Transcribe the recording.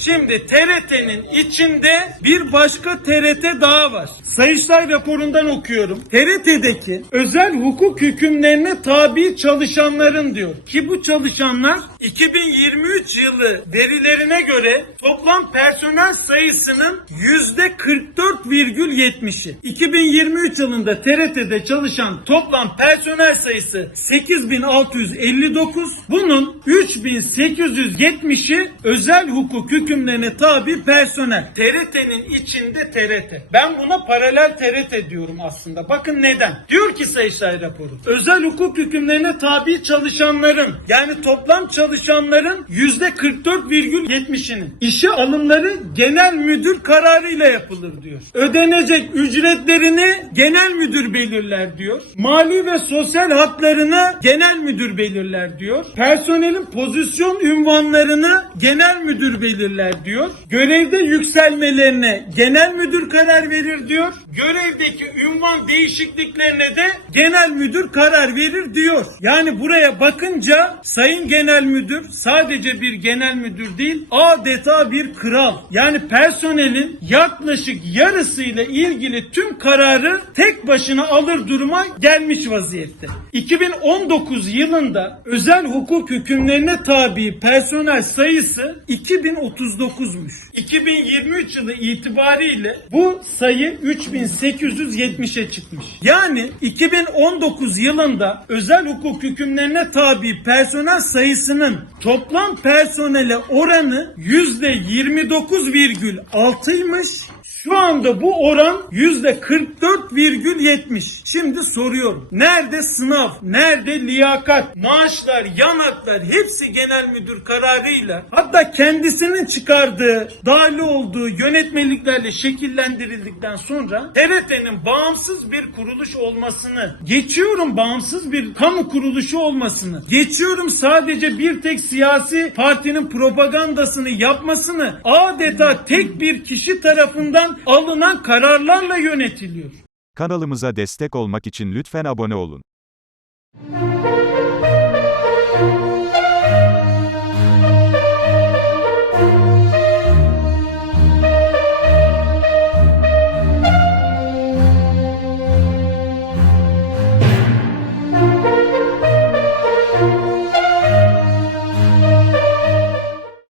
Şimdi TRT'nin içinde bir başka TRT daha var. Sayıştay raporundan okuyorum. TRT'deki özel hukuk hükümlerine tabi çalışanların diyor. Ki bu çalışanlar 2023 yılı verilerine göre toplam personel sayısının %44,70'i. 2023 yılında TRT'de çalışan toplam personel sayısı 8659. Bunun 3870'i özel hukuk hükümlerine tabi personel. TRT'nin içinde TRT. Ben buna paralel TRT diyorum aslında. Bakın neden? Diyor ki Sayıştay raporu. Özel hukuk hükümlerine tabi çalışanların yani toplam çalışanların %44,70'inin işe alımları genel müdür kararıyla yapılır diyor. Ödenecek ücretlerini genel müdür belirler diyor. Mali ve sosyal haklarını genel müdür belirler diyor. Personelin pozisyon ünvanlarını genel müdür belirler diyor. Görevde yükselmelerine genel müdür karar verir diyor. Görevdeki ünvan değişikliklerine de genel müdür karar verir diyor. Yani buraya bakınca sayın genel müdür sadece bir genel müdür değil adeta bir kral. Yani personelin yaklaşık yarısıyla ilgili tüm kararı tek başına alır duruma gelmiş vaziyette. 2019 yılında özel hukuk hükümlerine tabi personel sayısı 2039'muş. 2023 yılı itibariyle bu sayı 3870'e çıkmış. Yani 2019 yılında özel hukuk hükümlerine tabi personel sayısının toplam personele oranı %29,6'ymış. Şu anda bu oran %44,70. Şimdi soruyorum. Nerede sınav? Nerede liyakat? Maaşlar, yanaklar hepsi genel müdür kararıyla hatta kendisinin çıkardığı, dahil olduğu yönetmeliklerle şekillendirildikten sonra TRT'nin bağımsız bir kuruluş olmasını, geçiyorum bağımsız bir kamu kuruluşu olmasını, geçiyorum sadece bir tek siyasi partinin propagandasını yapmasını adeta tek bir kişi tarafından alınan kararlarla yönetiliyor. Kanalımıza destek olmak için lütfen abone olun.